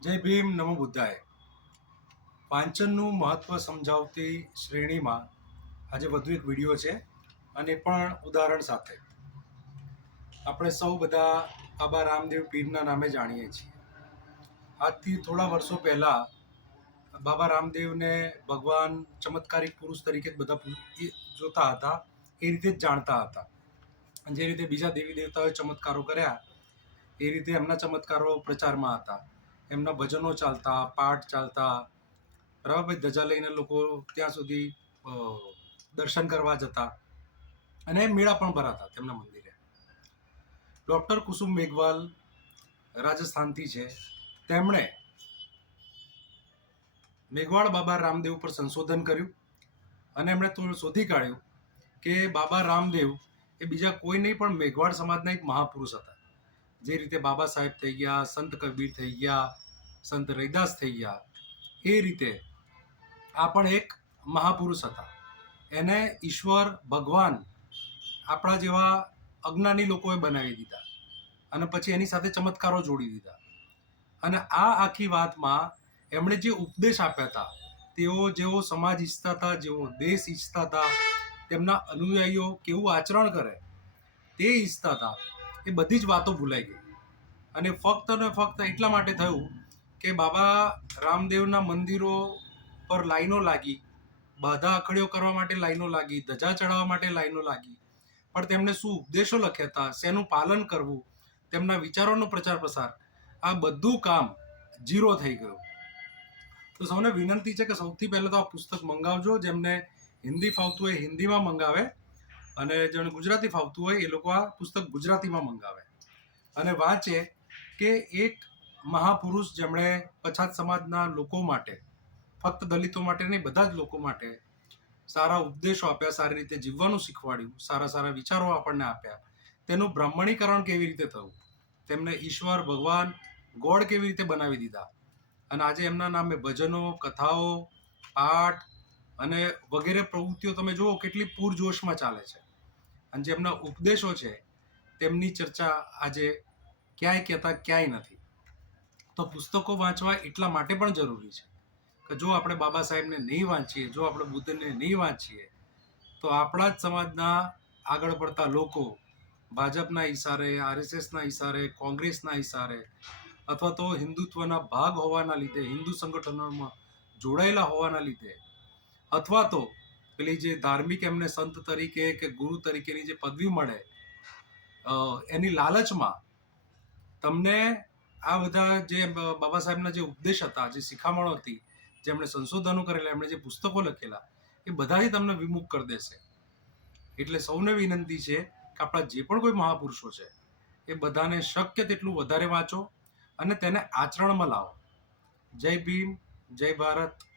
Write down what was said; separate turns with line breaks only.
જય ભીમ નમો બુદ્ધાય. વાંચનનું મહત્વ સમજાવતી શ્રેણીમાં આજે વધુ એક વીડિયો છે અને પણ ઉદાહરણ સાથે. આપણે સૌ બધા બાબા રામદેવ પીરના નામે જાણીએ છીએ. આજથી થોડા વર્ષો પહેલાં બાબા રામદેવને ભગવાન ચમત્કારિક પુરુષ તરીકે જ બધા જોતા હતા, એ રીતે જ જાણતા હતા. જે રીતે બીજા દેવી દેવતાઓએ ચમત્કારો કર્યા, એ રીતે એમના ચમત્કારો પ્રચારમાં હતા. એમના ભજનો ચાલતા, પાઠ ચાલતા, રવાભાઈ ધજા લઈને લોકો ત્યાં સુધી દર્શન કરવા જતા અને મેળા પણ ભરાતા તેમના મંદિરે. ડૉક્ટર કુસુમ મેઘવાલ રાજસ્થાનથી છે. તેમણે મેઘવાળ બાબા રામદેવ પર સંશોધન કર્યું અને એમણે તો શોધી કાઢ્યું કે બાબા રામદેવ એ બીજા કોઈ નહીં, પણ મેઘવાળ સમાજના એક મહાપુરુષ હતા. જે રીતે બાબા સાહેબ થઈ ગયા, સંત કબીર થઈ ગયા સંત રૈદાસ થઈ ગયા. એ રીતે આ પણ એક મહાપુરુષ હતા. એને ઈશ્વર, ભગવાન આપણા જેવા અજ્ઞાની લોકોએ બનાવી દીધા અને પછી એની સાથે ચમત્કારો જોડી દીધા. અને આ આખી વાતમાં એમણે જે ઉપદેશ આપ્યા હતા, તેઓ જેઓ સમાજ ઈચ્છતા હતા જેવો દેશ ઈચ્છતા હતા, તેમના અનુયાયીઓ કેવું આચરણ કરે તે ઈચ્છતા હતા, એ બધી જ વાતો ભૂલાઈ ગઈ. અને ફક્ત ને ફક્ત એટલા માટે થયું કે બાબા રામદેવના મંદિરો પર લાઈનો લાગી, બાધા અખડીઓ કરવા માટે લાઈનો લાગી, ધજા ચડાવવા માટે લાઈનો લાગી. પણ તેમણે શું ઉપદેશો લખ્યા હતા, શેનું પાલન કરવું, તેમના વિચારોનો પ્રચાર પ્રસાર, આ બધું કામ ઝીરો થઈ ગયું. તો સૌને વિનંતી છે કે સૌથી પહેલાં તો આ પુસ્તક મંગાવજો, જેમને હિન્દી ફાવતું હોય હિન્દીમાં મંગાવે, અને જેમને ગુજરાતી ફાવતું હોય એ લોકો આ પુસ્તક ગુજરાતીમાં મંગાવે. અને વાંચે કે એક મહાપુરુષ જેમણે પછાત સમાજના લોકો માટે, ફક્ત દલિતો માટે નહીં, બધા જ લોકો માટે સારા ઉપદેશો આપ્યા, સારી રીતે જીવવાનું શીખવાડ્યું, સારા સારા વિચારો આપણને આપ્યા. તેનું બ્રાહ્મણીકરણ કેવી રીતે થયું? તેમને ઈશ્વર, ભગવાન, ગોડ કેવી રીતે બનાવી દીધા? અને આજે એમના નામે ભજનો, કથાઓ, પાઠ અને વગેરે પ્રવૃત્તિઓ તમે જુઓ કેટલી પૂરજોશમાં ચાલે છે. અને જે એમના ઉપદેશો છે, તેમની ચર્ચા આજે ક્યાંય કહેતા ક્યાંય નથી. તો પુસ્તકો વાંચવા એટલા માટે પણ જરૂરી છે કે જો આપણે બાબા સાહેબને નહીં વાંચીએ, જો આપણે બુદ્ધને નહીં વાંચીએ, તો આપણા જ સમાજના આગળ પડતા લોકો ભાજપના ઈશારે, આરએસએસના ઈશારે, કોંગ્રેસના ઈશારે અથવા તો હિન્દુત્વના ભાગ હોવાના લીધે, હિન્દુ સંગઠનોમાં જોડાયેલા હોવાના લીધે અથવા તો પેલી જે ધાર્મિક એમને સંત તરીકે કે ગુરુ તરીકેની જે પદવી મળે એની લાલચમાં તમને આ બધા જે બાબા સાહેબના જે ઉપદેશ હતા, જે શિખામણો હતી જેમણે સંશોધનો કરેલા, એમણે જે પુસ્તકો લખેલા, એ બધાથી તમને વિમુખ કરી દેશે. એટલે સૌને વિનંતી છે કે આપણા જે પણ કોઈ મહાપુરુષો છે, એ બધાને શક્ય તેટલું વધારે વાંચો અને તેને આચરણમાં લાવો. જય ભીમ, જય ભારત.